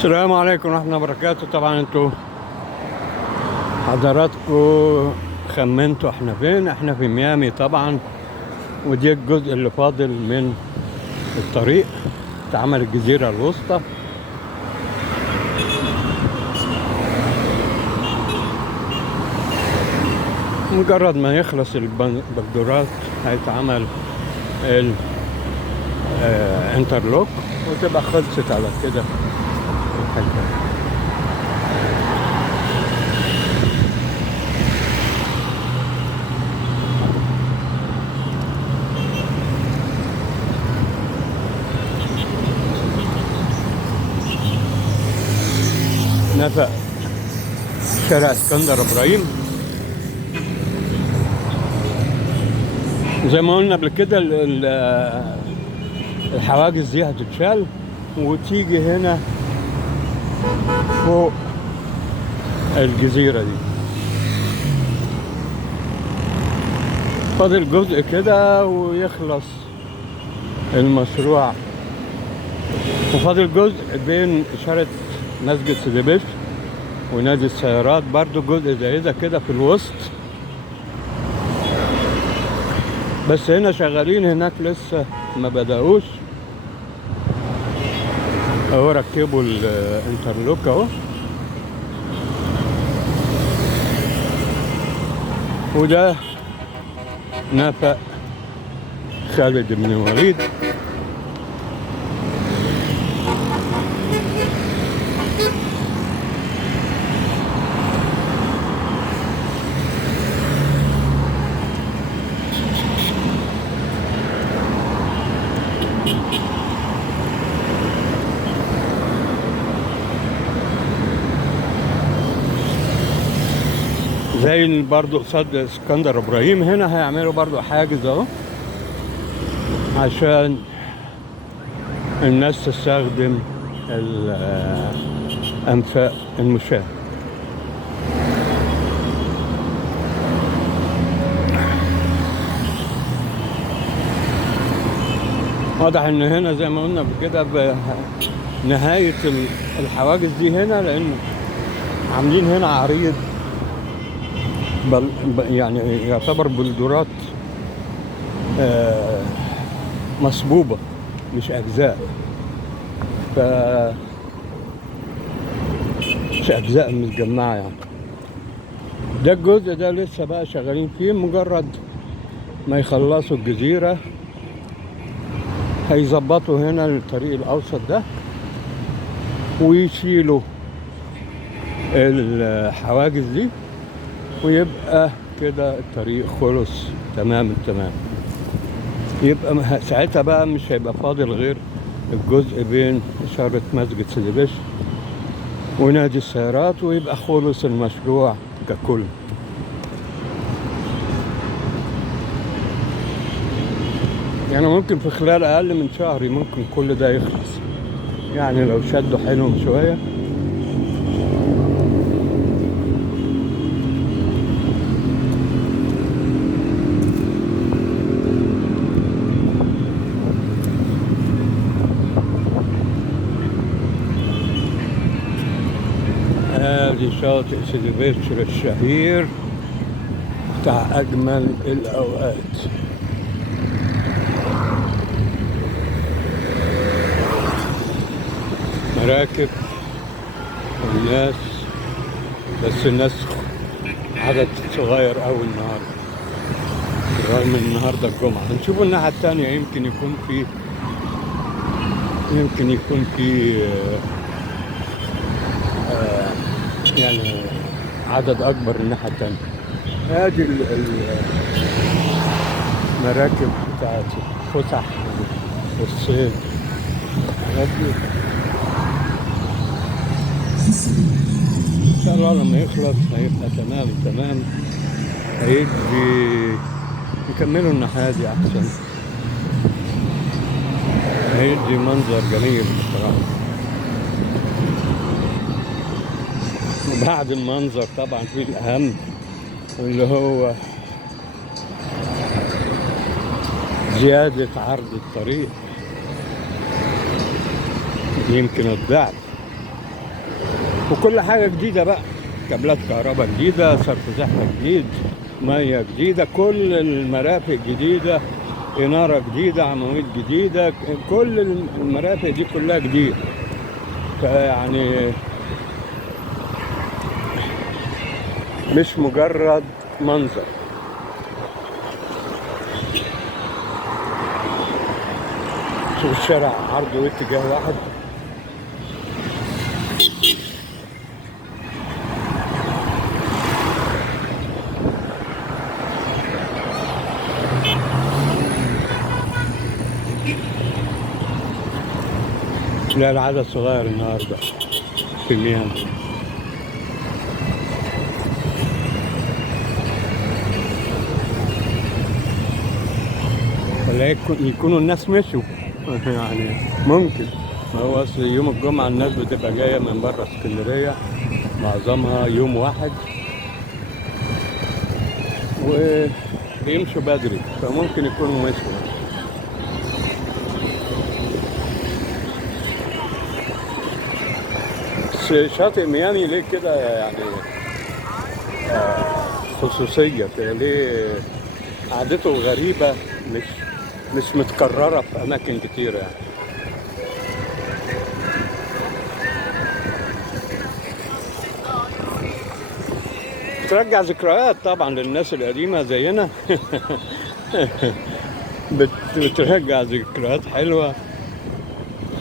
السلام عليكم ورحمة الله وبركاته. طبعا انتوا حضراتكم خمنتوا احنا فين. احنا في ميامي طبعا، ودي الجزء اللي فاضل من الطريق اتعمل الجزيرة الوسطى. مجرد ما يخلص البندورات هيتعمل الانترلوك وتبقى خلصت على كده الحكاية. نفق شارع اسكندر ابراهيم. زي ما قلنا قبل كده الحواجز دي هتتشال وتيجي هنا فوق الجزيرة دي. فاضل جزء كده ويخلص المشروع، وفاضل جزء بين إشارة مسجد سيدي بشر ونادي السيارات، برضو جزء زي ده كده في الوسط. بس هنا شغالين، هناك لسه ما بدأوش. اهو ركبوا الانترلوك اهو، وده نفق خالد بن الوليد. زي برضو قصاد اسكندر ابراهيم هنا هيعملوا برضو حاجز اهو عشان الناس تستخدم الانفاق المشاة. واضح ان هنا زي ما قلنا بكده بنهاية الحواجز دي هنا، لان عاملين هنا عريض يعني يعتبر بلدورات مصبوبة مش أجزاء، مش أجزاء متجمعة يعني. ده الجزء ده لسه بقى شغالين فيه، مجرد ما يخلصوا الجزيرة هيظبطوا هنا الطريق الأوسط ده ويشيلوا الحواجز دي، ويبقى كده الطريق خلص تمام التمام. يبقى ساعتها بقى مش هيبقى فاضل غير الجزء بين إشارة مسجد سيدي بشر ونادي السيارات، ويبقى خلص المشروع ككل. يعني ممكن في خلال أقل من شهر ممكن كل ده يخلص، يعني لو شدوا حيلهم شوية. هذه شاطئ سيدي بشر الشهير بتاع أجمل الأوقات. مراكب والناس، بس الناس عدد صغير أوي النهاردة رغم النهاردة الجمعة. هنشوف الناحية التانية، يمكن يكون في يعني عدد أكبر الناحية التانية. هذه المراكب بتاعت الفسح والصيد. إن شاء الله لما يخلص هيبقى تمام. هيدي نكملوا الناحية دي أحسن، هيدي منظر جميل بصراحة. وبعد المنظر طبعا في الأهم واللي هو زيادة عرض الطريق يمكن الضعف وكل حاجة جديدة بقى، كابلات كهرباء جديدة، صرف زحمة جديد، مية جديدة، كل المرافق جديدة، إنارة جديدة، عواميد جديدة، كل المرافق دي كلها جديدة. فيعني مش مجرد منظر. شوف الشارع عرض واتجاه واحد. لا، العدد صغير النهارده في ميامي. ولا يكونوا الناس مشوا يعني ممكن. ما هو اصل يوم الجمعة الناس بتبقى جاية من بره اسكندرية، معظمها يوم واحد، وبيمشوا بدري، فممكن يكونوا مشوا. بس شاطئ ميامي ليه كده يعني خصوصية كده، ليه قعدته غريبة، مش مش متكررة في أماكن كتيرة يعني. بترجع ذكريات طبعا للناس القديمة زينا بترجع ذكريات حلوة،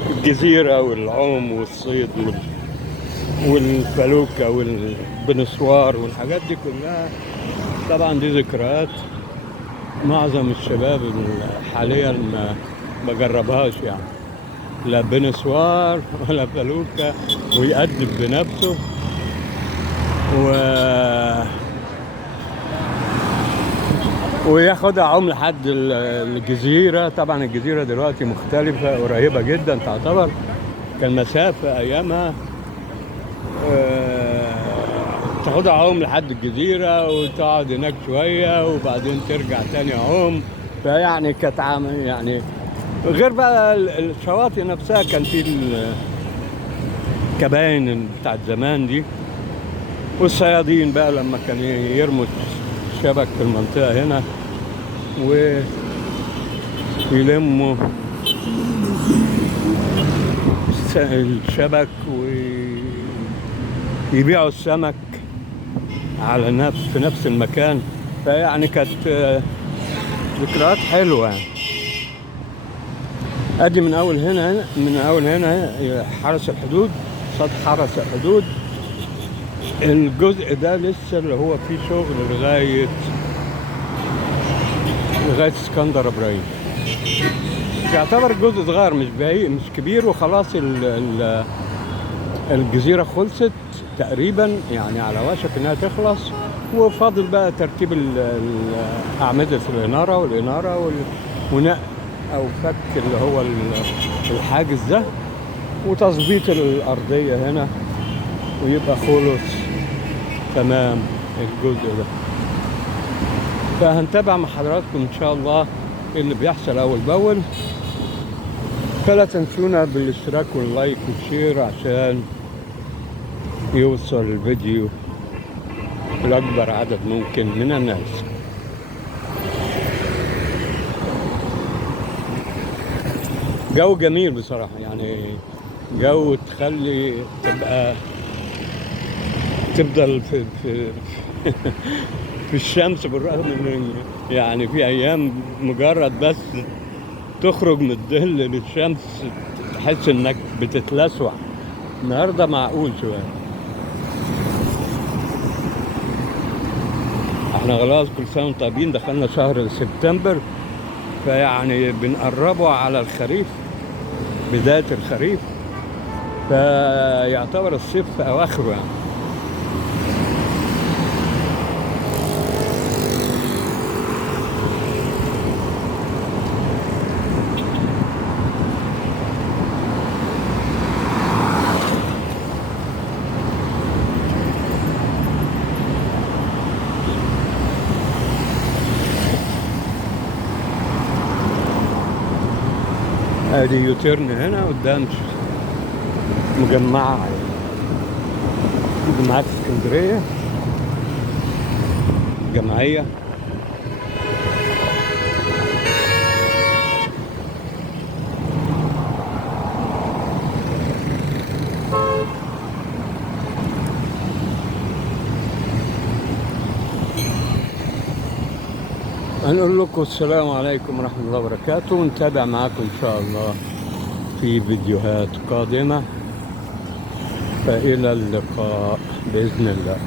الجزيرة والعوم والصيد والفلوكة والبنسوار والحاجات دي كلها. طبعا دي ذكريات معظم الشباب حاليا ما جربهاش يعني، لا بنسوار ولا فلوكة، ويأدب بنفسه وياخدها عم لحد الجزيرة. طبعا الجزيرة دلوقتي مختلفة، قريبة جدا تعتبر، كان مسافة أيامها تاخدها عوم لحد الجزيرة وتقعد هناك شوية وبعدين ترجع تاني عوم. فيعني كانت يعني غير بقى الشواطئ نفسها، كان في الكباين بتاعت زمان دي، والصيادين بقى لما كانوا يرموا الشبك في المنطقة هنا ويلموا الشبك ويبيعوا السمك على في نفس المكان. فيعني كانت ذكريات حلوة يعني. ادي من اول هنا حرس الحدود، صد حرس الحدود. الجزء ده لسه اللي هو فيه شغل لغاية اسكندر ابراهيم. يعتبر جزء صغير مش بعيد مش كبير، وخلاص الجزيرة خلصت تقريبا يعني، على وشك انها تخلص، وفاضل بقى تركيب أعمدة الإنارة ونق أو فك اللي هو الحاجز ده، وتظبيط الأرضية هنا، ويبقى خلص تمام الجزء ده. فهنتابع مع حضراتكم إن شاء الله اللي بيحصل أول بأول. فلا تنسونا بالاشتراك واللايك والشير عشان يوصل الفيديو لأكبر عدد ممكن من الناس. جو جميل بصراحة يعني، جو تخلي تفضل في الشمس، بالرغم من يعني في أيام مجرد بس تخرج من الظل للشمس تحس إنك بتتلسع. النهارده معقول شوية. احنا خلاص كل سنة وانتم طيبين، دخلنا شهر سبتمبر، فيعني بنقربوا على الخريف، بداية الخريف، فيعتبر الصيف في أواخره يعني. ادي يوتيرن هنا قدام مجمعة جامعات اسكندرية، جمعية. هنقول لكم السلام عليكم ورحمة الله وبركاته، ونتابع معاكم إن شاء الله في فيديوهات قادمة، فإلى اللقاء بإذن الله.